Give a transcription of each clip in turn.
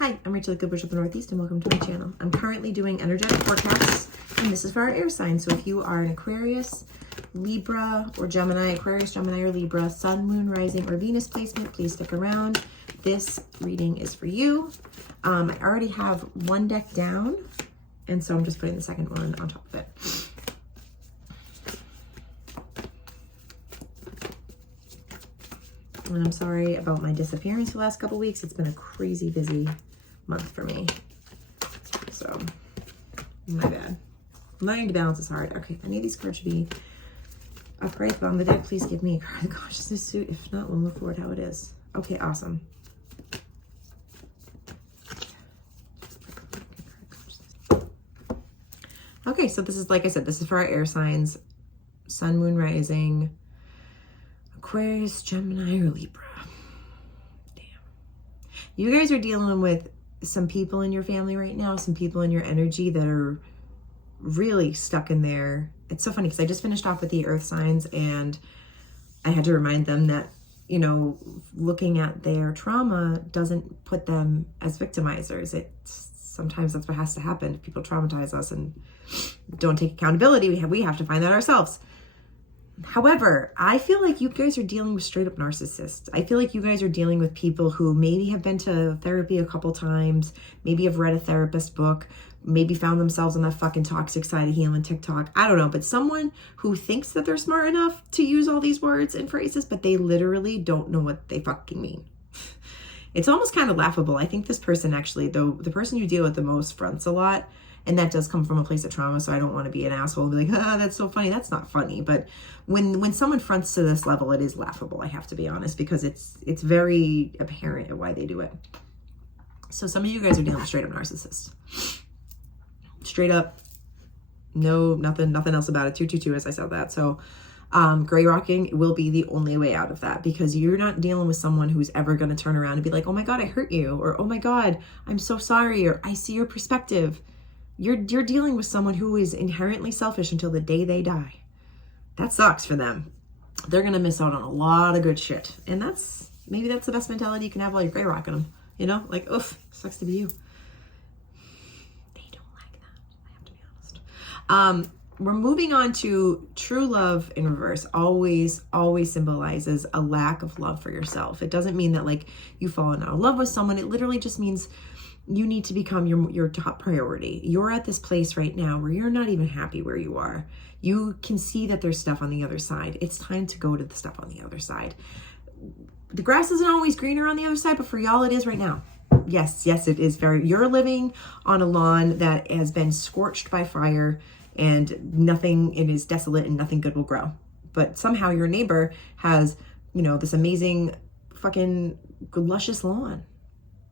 Hi, I'm Rachel, the Good Witch of the Northeast, and welcome to my channel. I'm currently doing energetic forecasts, and this is for our air signs. So if you are an Aquarius, Libra, or Gemini, Aquarius, Gemini, or Libra, Sun, Moon, Rising, or Venus placement, please stick around. This reading is for you. I already have one deck down, and so I'm just putting the second one on top of it. And I'm sorry about my disappearance the last couple weeks. It's been a crazy busy month for me. So, my bad. Learning to balance is hard. Okay, I need these cards to be upright, but on the deck, please give me a card of consciousness suit. If not, we'll move forward how it is. Okay, awesome. Okay, so this is, like I said, this is for our air signs. Sun, Moon, Rising, Aquarius, Gemini, or Libra. Damn. You guys are dealing with some people in your family right now, some people in your energy that are really stuck in there. It's so funny because I just finished off with the earth signs and I had to remind them that, you know, looking at their trauma doesn't put them as victimizers. Sometimes that's what has to happen. If people traumatize us and don't take accountability, we have to find that ourselves. However, I feel like you guys are dealing with straight up narcissists. I feel like you guys are dealing with people who maybe have been to therapy a couple times, maybe have read a therapist book, maybe found themselves on that fucking toxic side of healing TikTok. I don't know, but someone who thinks that they're smart enough to use all these words and phrases, but they literally don't know what they fucking mean. It's almost kind of laughable. I think this person actually, though, the person you deal with the most fronts a lot. And that does come from a place of trauma, so I don't want to be an asshole and be like, ah, that's so funny. That's not funny. But when someone fronts to this level, it is laughable, I have to be honest, because it's very apparent why they do it. So some of you guys are dealing with straight up narcissists. Straight up, no, nothing else about it. 222 as I said that. So gray rocking will be the only way out of that, because you're not dealing with someone who's ever going to turn around and be like, oh my God, I hurt you. Or, oh my God, I'm so sorry. Or I see your perspective. You're dealing with someone who is inherently selfish until the day they die. That sucks for them. They're going to miss out on a lot of good shit. And maybe that's the best mentality you can have while you're gray rocking them. You know, like, oof, sucks to be you. They don't like that. I have to be honest. We're moving on to true love in reverse. Always symbolizes a lack of love for yourself. It doesn't mean that like you've fallen out of love with someone. It literally just means you need to become your top priority. You're at this place right now where you're not even happy where you are. You can see that there's stuff on the other side. It's time to go to the stuff on the other side. The grass isn't always greener on the other side, but for y'all it is right now. Yes, it is you're living on a lawn that has been scorched by fire and it is desolate and nothing good will grow. But somehow your neighbor has, you know, this amazing fucking luscious lawn.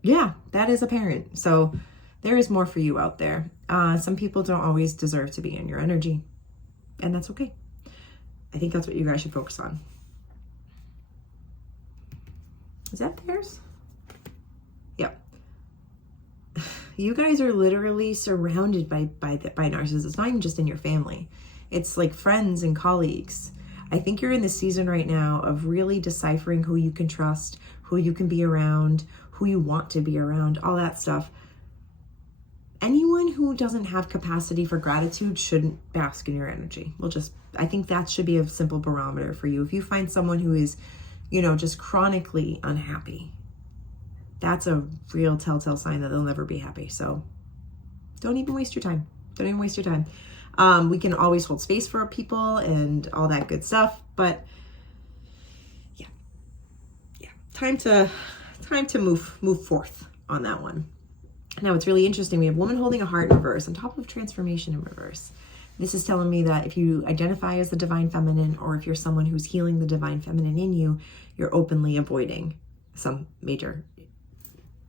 Yeah, that is apparent. So there is more for you out there. Some people don't always deserve to be in your energy, and that's okay. I think that's what you guys should focus on. Is that theirs? Yep. You guys are literally surrounded by narcissists. It's not even just in your family. It's like friends and colleagues. I think you're in the season right now of really deciphering who you can trust, who you can be around, who you want to be around, all that stuff. Anyone who doesn't have capacity for gratitude shouldn't bask in your energy. I think that should be a simple barometer for you. If you find someone who is, you know, just chronically unhappy, that's a real telltale sign that they'll never be happy. So don't even waste your time. Don't even waste your time. We can always hold space for people and all that good stuff, but yeah. Time to move forth on that one. Now it's really interesting. We have woman holding a heart in reverse on top of transformation in reverse. This is telling me that if you identify as the divine feminine, or if you're someone who's healing the divine feminine in you, you're openly avoiding some major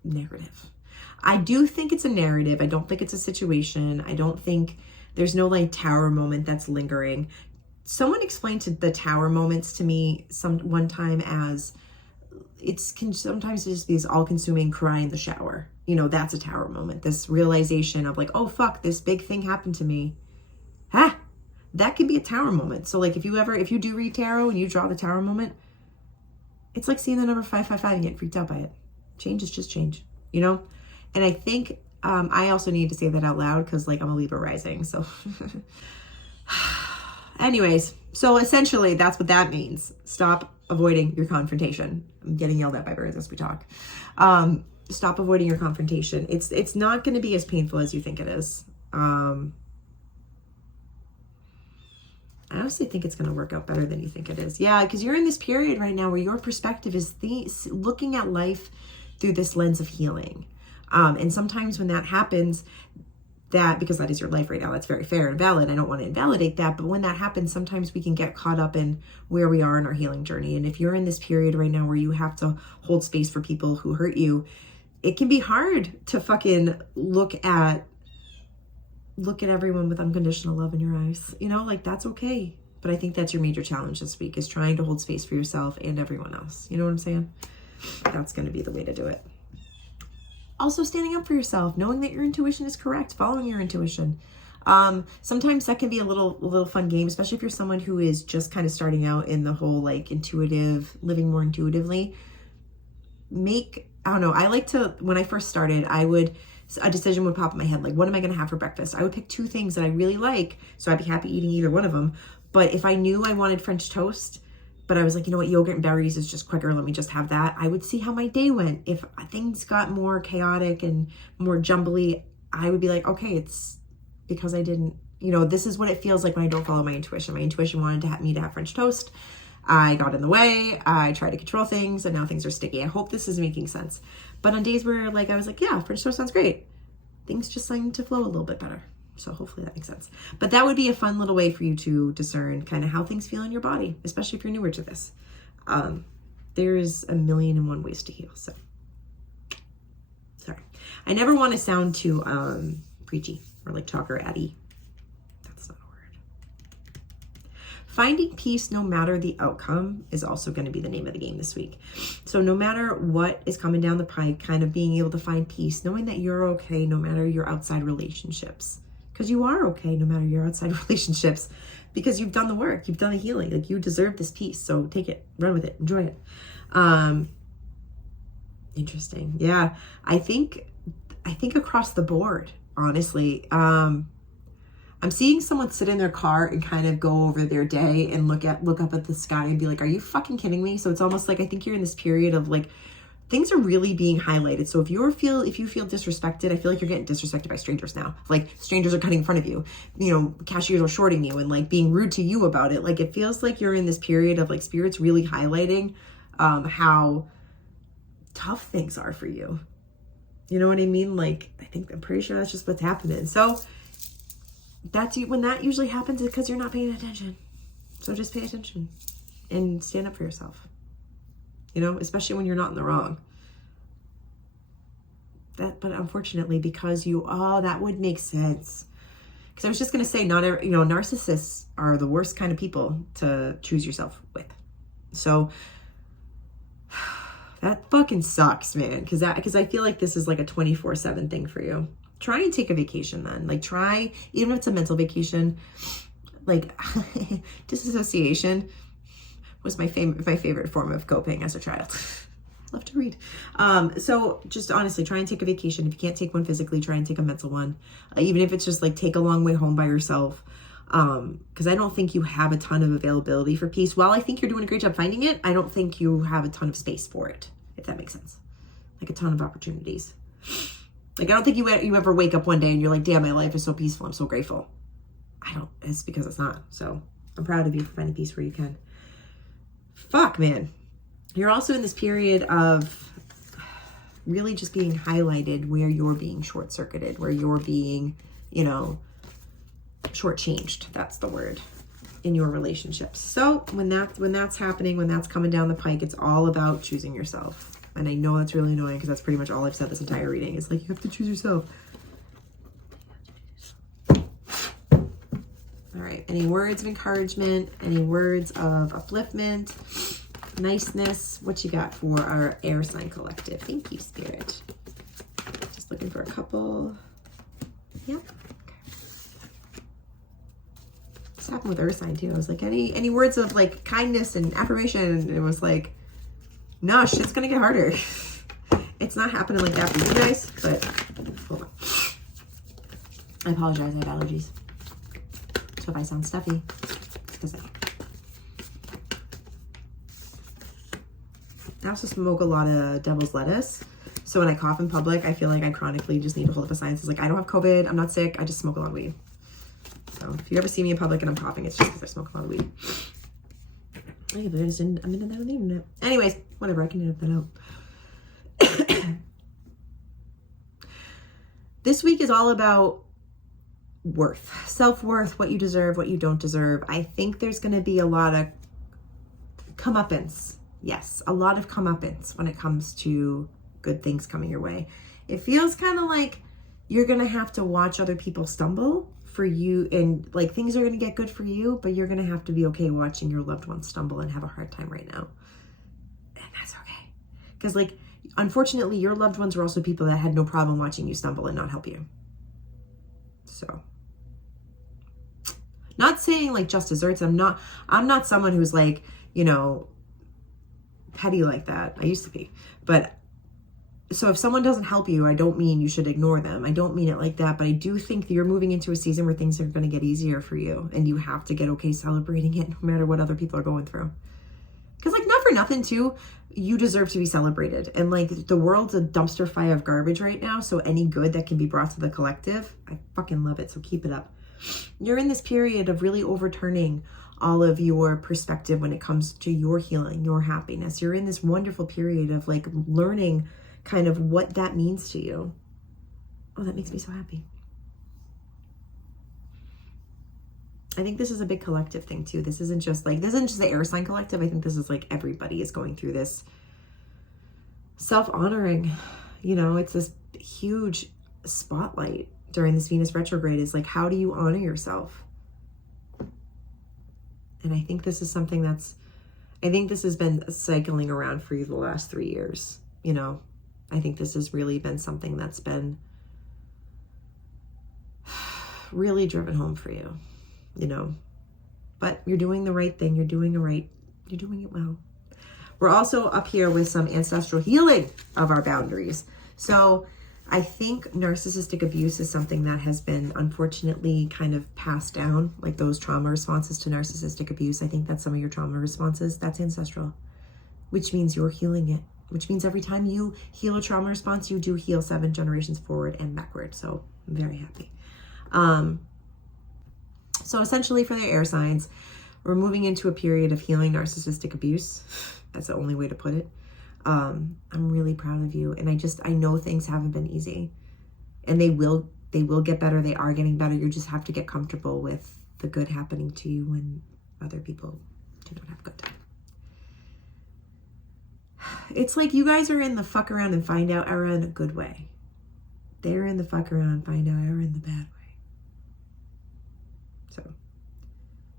narrative. I do think it's a narrative. I don't think it's a situation. I don't think there's no like tower moment that's lingering. Someone explained the tower moments to me one time as sometimes just these all-consuming cry in the shower. You know, that's a tower moment. This realization of like, oh fuck, this big thing happened to me. That could be a tower moment. So like if you do read tarot and you draw the tower moment, it's like seeing the number 555 and get freaked out by it. Change is just change, you know? And I think I also need to say that out loud because like I'm a Libra rising. So anyways, so essentially that's what that means. Stop avoiding your confrontation. I'm getting yelled at by birds as we talk. Stop avoiding your confrontation. It's not going to be as painful as you think it is. I honestly think it's going to work out better than you think it is. Yeah, because you're in this period right now where your perspective is looking at life through this lens of healing. And sometimes when that happens, because that is your life right now, that's very fair and valid. I don't want to invalidate that. But when that happens, sometimes we can get caught up in where we are in our healing journey. And if you're in this period right now where you have to hold space for people who hurt you, it can be hard to fucking look at everyone with unconditional love in your eyes, you know, like that's okay. But I think that's your major challenge this week, is trying to hold space for yourself and everyone else. You know what I'm saying? That's going to be the way to do it. Also standing up for yourself, knowing that your intuition is correct, following your intuition. Sometimes that can be a little fun game, especially if you're someone who is just kind of starting out in the whole like intuitive, living more intuitively. I don't know, I like to, when I first started, a decision would pop in my head, like, what am I going to have for breakfast? I would pick 2 things that I really like, so I'd be happy eating either one of them. But if I knew I wanted French toast, but I was like, you know what, yogurt and berries is just quicker, let me just have that, I would see how my day went. If things got more chaotic and more jumbly, I would be like, okay, it's because I didn't, you know, this is what it feels like when I don't follow my intuition. My intuition wanted me to have French toast. I got in the way, I tried to control things, and now things are sticky. I hope this is making sense. But on days where like I was like, yeah, French toast sounds great, things just seem to flow a little bit better. So hopefully that makes sense. But that would be a fun little way for you to discern kind of how things feel in your body, especially if you're newer to this. There's 1,000,001 ways to heal. So sorry. I never want to sound too preachy or like talker addy. That's not a word. Finding peace no matter the outcome is also going to be the name of the game this week. So no matter what is coming down the pike, kind of being able to find peace, knowing that you're okay no matter your outside relationships. Because you are okay no matter your outside relationships, because you've done the work, you've done the healing, like you deserve this peace. So take it, run with it, enjoy it. Interesting. Yeah, I think across the board, honestly, I'm seeing someone sit in their car and kind of go over their day and look up at the sky and be like, are you fucking kidding me? So it's almost like, I think you're in this period of like, things are really being highlighted. So if you feel disrespected, I feel like you're getting disrespected by strangers now. Like strangers are cutting in front of you, you know, cashiers are shorting you and like being rude to you about it. Like it feels like you're in this period of like spirits really highlighting how tough things are for you. You know what I mean? Like, I'm pretty sure that's just what's happening. So when that usually happens, it's because you're not paying attention. So just pay attention and stand up for yourself. You know, especially when you're not in the wrong. But unfortunately, because that would make sense. Because I was just going to say, narcissists are the worst kind of people to choose yourself with. So that fucking sucks, man. Because I feel like this is like a 24/7 thing for you. Try and take a vacation then. Like even if it's a mental vacation, like disassociation was my favorite form of coping as a child. Love to read. So just honestly, try and take a vacation. If you can't take one physically, try and take a mental one. Even if it's just like take a long way home by yourself. Because I don't think you have a ton of availability for peace. While I think you're doing a great job finding it, I don't think you have a ton of space for it, if that makes sense. Like a ton of opportunities. Like I don't think you ever wake up one day and you're like, damn, my life is so peaceful. I'm so grateful. It's because it's not. So I'm proud of you for finding peace where you can. Fuck, man. You're also in this period of really just being highlighted where you're being short-circuited, where you're being, shortchanged. That's the word, in your relationships. So when that's happening, when that's coming down the pike, it's all about choosing yourself. And I know that's really annoying because that's pretty much all I've said this entire reading. It's like, you have to choose yourself. All right. Any words of encouragement? Any words of upliftment? Niceness? What you got for our air sign collective? Thank you, Spirit. Just looking for a couple. Yep. This happened with earth sign too. I was like, any words of like kindness and affirmation? And it was like, no, shit's gonna get harder. It's not happening like that for you guys, but hold on. I apologize, I have allergies. So if I sound stuffy, it's because I also smoke a lot of devil's lettuce. So when I cough in public, I feel like I chronically just need to hold up a sign. It's like, I don't have COVID, I'm not sick, I just smoke a lot of weed. So if you ever see me in public and I'm coughing, it's just because I smoke a lot of weed. Okay, but I just didn't, I'm in that even. Anyways, whatever, I can edit that out. This week is all about worth, self-worth, what you deserve, what you don't deserve. I think there's going to be a lot of comeuppance. Yes, a lot of comeuppance when it comes to good things coming your way. It feels kind of like you're going to have to watch other people stumble for you, and like things are going to get good for you, but you're going to have to be okay watching your loved ones stumble and have a hard time right now. And that's okay. Because like, unfortunately, your loved ones were also people that had no problem watching you stumble and not help you. So, not saying like just desserts. I'm not someone who's like, you know, petty like that. I used to be. But so if someone doesn't help you, I don't mean you should ignore them. I don't mean it like that, but I do think that you're moving into a season where things are going to get easier for you, and you have to get okay celebrating it no matter what other people are going through. Because like, not for nothing too, you deserve to be celebrated. And like, the world's a dumpster fire of garbage right now, so any good that can be brought to the collective, I fucking love it, so keep it up. You're in this period of really overturning all of your perspective when it comes to your healing, your happiness. You're in this wonderful period of like learning kind of what that means to you. Oh, that makes me so happy. I think this is a big collective thing too. This isn't just the air sign collective. I think this is like everybody is going through this self-honoring. You know, it's this huge spotlight during this Venus retrograde is like, how do you honor yourself? And I think this is something I think this has been cycling around for you the last 3 years. You know, I think this has really been something that's been really driven home for you, you know, but you're doing the right thing. You're doing it well. We're also up here with some ancestral healing of our boundaries. So I think narcissistic abuse is something that has been unfortunately kind of passed down, like those trauma responses to narcissistic abuse. I think that's some of your trauma responses. That's ancestral, which means you're healing it, which means every time you heal a trauma response, you do heal 7 generations forward and backward. So I'm very happy. So essentially for the air signs, we're moving into a period of healing narcissistic abuse. That's the only way to put it. I'm really proud of you. And I know things haven't been easy, and they will get better. They are getting better. You just have to get comfortable with the good happening to you when other people do not have a good time. It's like you guys are in the fuck around and find out era in a good way. They're in the fuck around and find out era in the bad way. So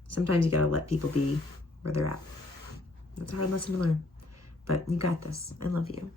sometimes you gotta let people be where they're at. That's a hard lesson to learn. But you got this. I love you.